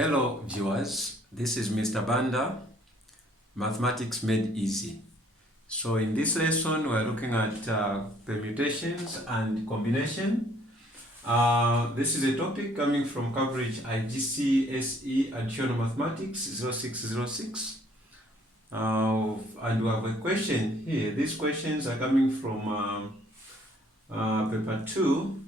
Hello viewers, this is Mr. Banda, Mathematics Made Easy. So in this lesson we are looking at permutations and combination. This is a topic coming from coverage Igcse Additional Mathematics 0606. And we have a question here. These questions are coming from paper 2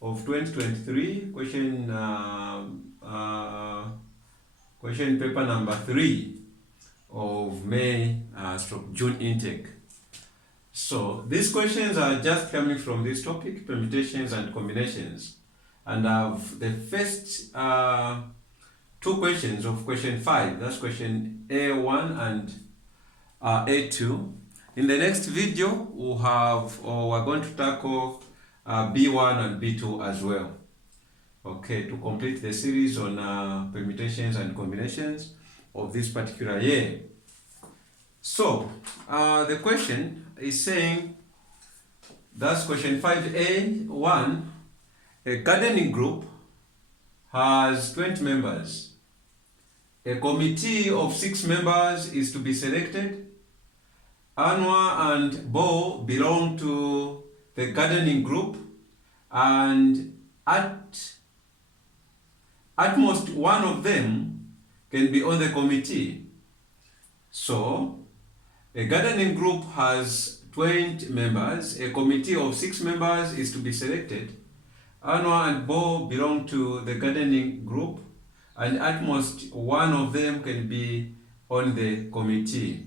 of 2023, question paper number 3 of May June intake. So these questions are just coming from this topic, permutations and combinations, and the first two questions of question 5, that's question A1 and A2. In the next video we're going to tackle B1 and B2 as well, okay, to complete the series on permutations and combinations of this particular year. So the question is saying, that's question 5A1, a gardening group has 20 members. A committee of 6 members is to be selected. Anwar and Bo belong to the gardening group, and at most one of them can be on the committee. So a gardening group has 20 members, a committee of 6 members is to be selected. Anwar and Bo belong to the gardening group, and at most one of them can be on the committee.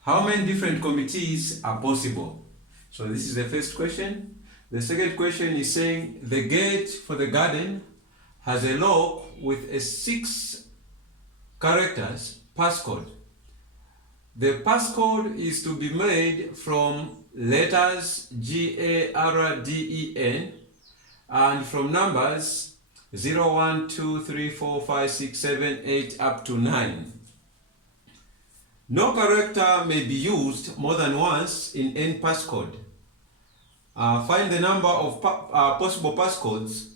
How many different committees are possible? So this is the first question. The second question is saying the gate for the garden has a lock with a 6 characters passcode. The passcode is to be made from letters GARDEN and from numbers 0, 1, 2, 3, 4, 5, 6, 7, 8 up to 9. No character may be used more than once in any passcode. Find the number of possible passcodes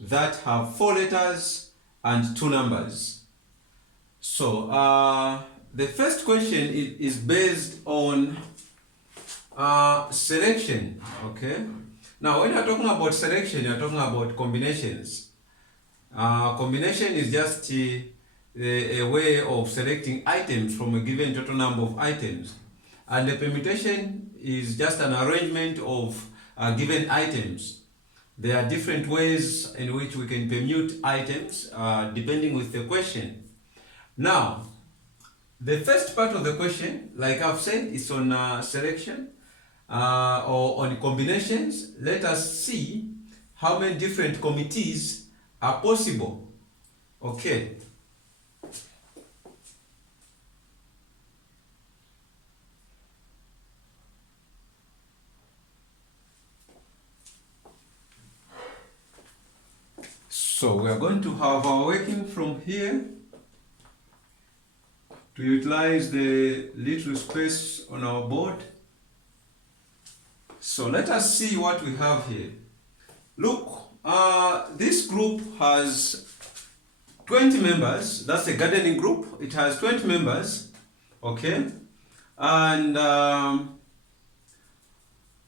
that have 4 letters and 2 numbers. So the first question is based on selection. Okay. Now when you're talking about selection, you're talking about combinations. Combination is just a way of selecting items from a given total number of items, and the permutation is just an arrangement of given items. There are different ways in which we can permute items depending with the question. Now, the first part of the question, like I've said, is on selection or on combinations. Let us see how many different committees are possible. Okay. So we are going to have our working from here to utilize the little space on our board. So let us see what we have here. Look, this group has 20 members. That's a gardening group. It has 20 members, okay? And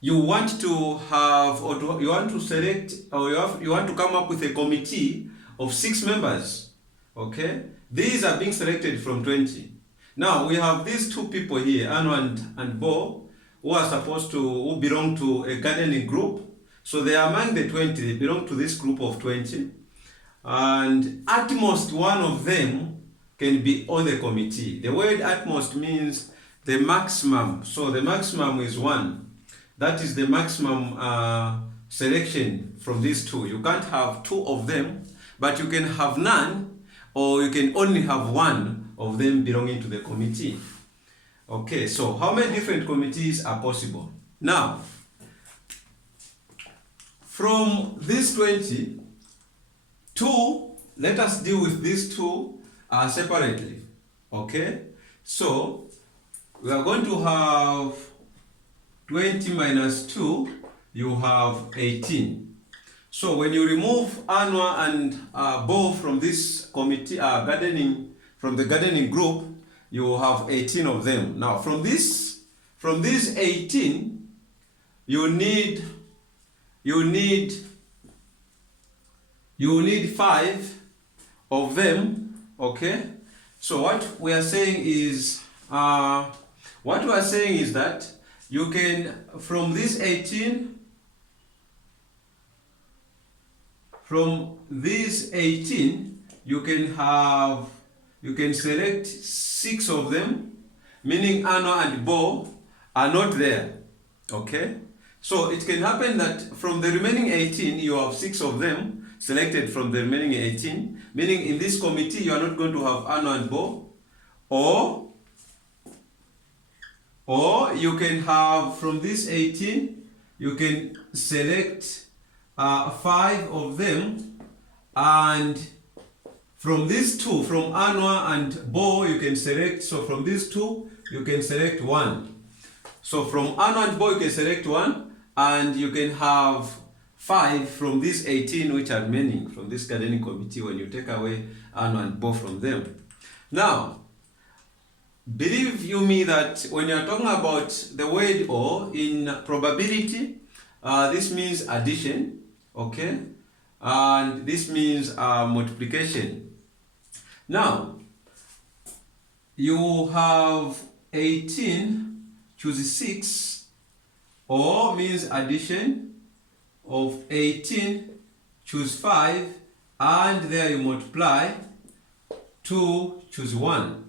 you want to have, or you want to select, or you want to come up with a committee of 6 members, okay? These are being selected from 20. Now we have these 2 people here, Anwar and Bo, who belong to a gardening group. So they are among the 20, they belong to this group of 20. And at most one of them can be on the committee. The word at most means the maximum. So the maximum is 1. That is the maximum selection from these 2. You can't have 2 of them, but you can have none, or you can only have 1 of them belonging to the committee. Okay, so how many different committees are possible? Now, from these 20, 2, let us deal with these 2 separately. Okay, so we are going to have 20 minus 2, you have 18. So when you remove Anwa and Bo from this committee, from the gardening group, you will have 18 of them. Now from these 18, you need 5 of them. Okay. So what we are saying is that you can, from these 18, you can select 6 of them, meaning Anna and Bo are not there. Okay? So it can happen that from the remaining 18, you have 6 of them selected from the remaining 18, meaning in this committee you are not going to have Anna and Bo, or you can have, from this 18, you can select 5 of them, and from these 2, from Anwa and Bo, you can select, so from these 2, you can select 1. So from Anwa and Bo, you can select 1, and you can have 5 from these 18 which are remaining from this gardening committee when you take away Anwa and Bo from them. Now, believe you me that when you are talking about the word or in probability, this means addition, okay, and this means multiplication. Now you have 18 choose 6, or means addition of 18 choose 5, and there you multiply 2 choose 1.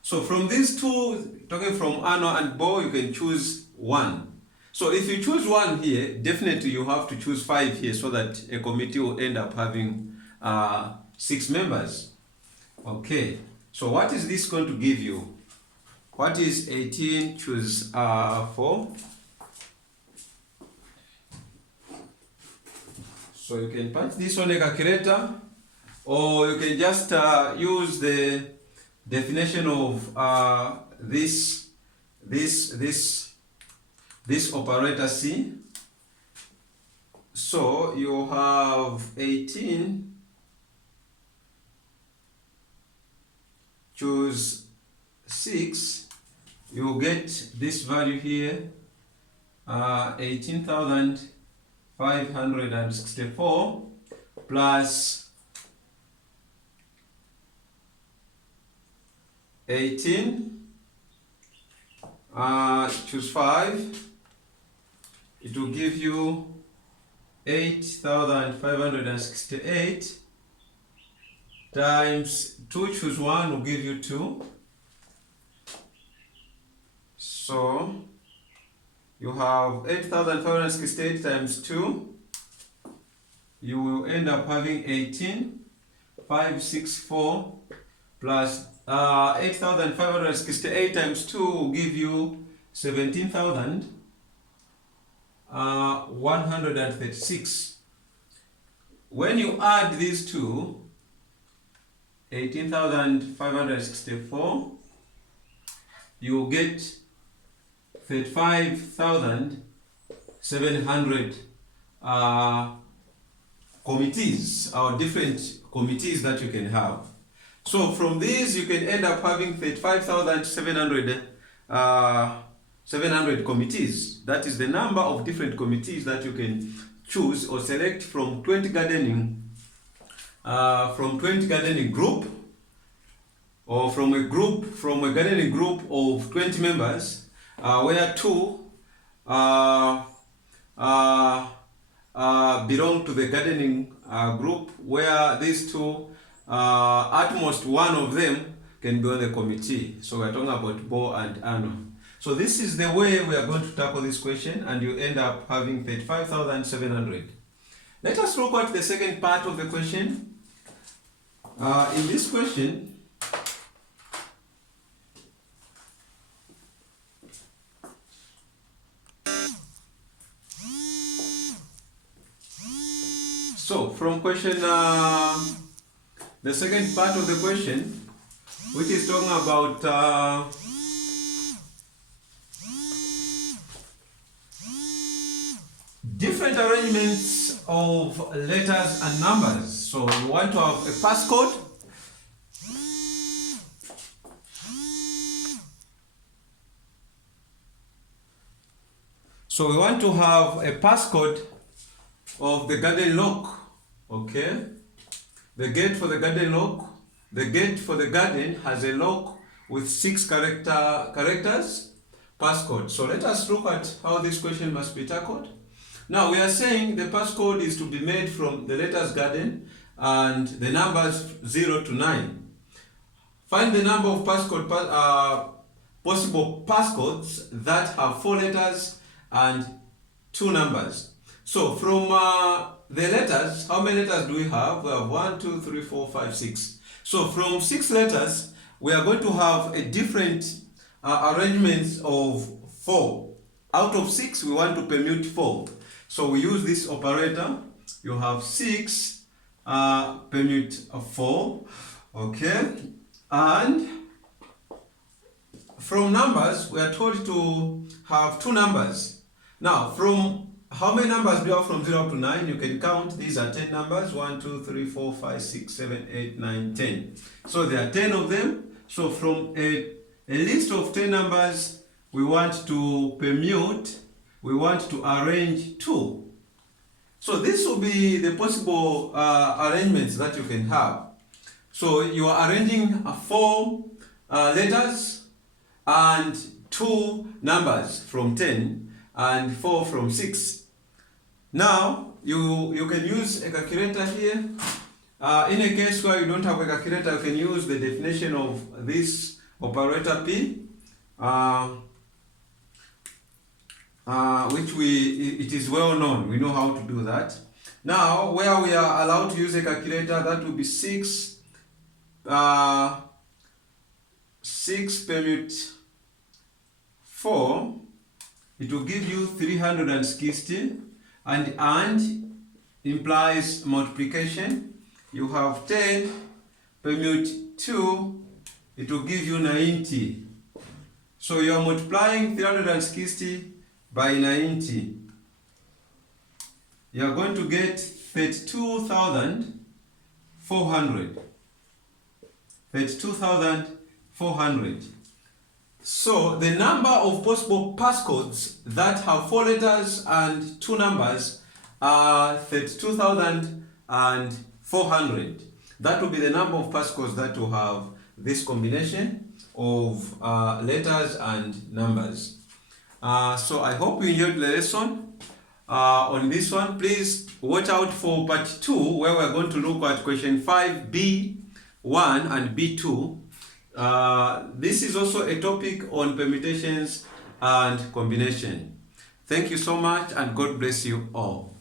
So from these 2, talking from Anna and Bo, you can choose 1. So if you choose 1 here, definitely you have to choose 5 here so that a committee will end up having 6 members. Okay, so what is this going to give you? What is 18 choose 4? So you can punch this on a calculator, or you can just use the definition of this operator C. So you have 18 choose 6, you get this value here, 18,564 plus 18 choose 5, it will give you 8,568 times 2 choose 1 will give you 2. So you have 8,568 times 2, you will end up having 18,564 plus 8,568 times 2 will give you 17,136. When you add these two, 18,564, you will get 35,700 committees or different committees that you can have. So from these you can end up having 35,700 committees. That is the number of different committees that you can choose or select from 20 gardening group, or from a gardening group of 20 members, where 2 belong to the gardening group, where these 2 at most one of them can be on the committee. So we're talking about Bo and Anno. So this is the way we are going to tackle this question, and you end up having 35,700. Let us look at the second part of the question. In this question, so from question, the second part of the question, which is talking about different arrangements of letters and numbers. So you want to have a passcode. So we want to have a passcode of the garden lock. Okay? The gate for the garden lock. The gate for the garden has a lock with 6 characters passcode. So let us look at how this question must be tackled. Now we are saying the passcode is to be made from the letters garden and the numbers 0 to 9. Find the number of possible passcodes that have 4 letters and 2 numbers. So from the letters, how many letters do we have? We have 1, 2, 3, 4, 5, 6. So from 6 letters, we are going to have a different arrangements of 4. Out of 6, we want to permute 4. So we use this operator. You have 6 permute 4. Okay. And from numbers, we are told to have 2 numbers. Now, from how many numbers do you have from 0 to 9? You can count. These are 10 numbers. 1, 2, 3, 4, 5, 6, 7, 8, 9, 10. So there are 10 of them. So from a list of 10 numbers, we want to permute, we want to arrange 2. So this will be the possible arrangements that you can have. So you are arranging 4 letters and 2 numbers from 10 and 4 from 6. Now you can use a calculator here. In a case where you don't have a calculator, you can use the definition of this operator P, which it is well known. We know how to do that. Now, where we are allowed to use a calculator, that will be 6 permute 4. It will give you 360, and implies multiplication. You have 10 permute 2, it will give you 90. So you are multiplying 360 by 90. You are going to get 32,400. 32,400. So the number of possible passcodes that have 4 letters and 2 numbers are 32,400. That will be the number of passcodes that will have this combination of letters and numbers. So I hope you enjoyed the lesson on this one. Please watch out for part 2, where we're going to look at question 5B1 and B2. This is also a topic on permutations and combination. Thank you so much, and God bless you all.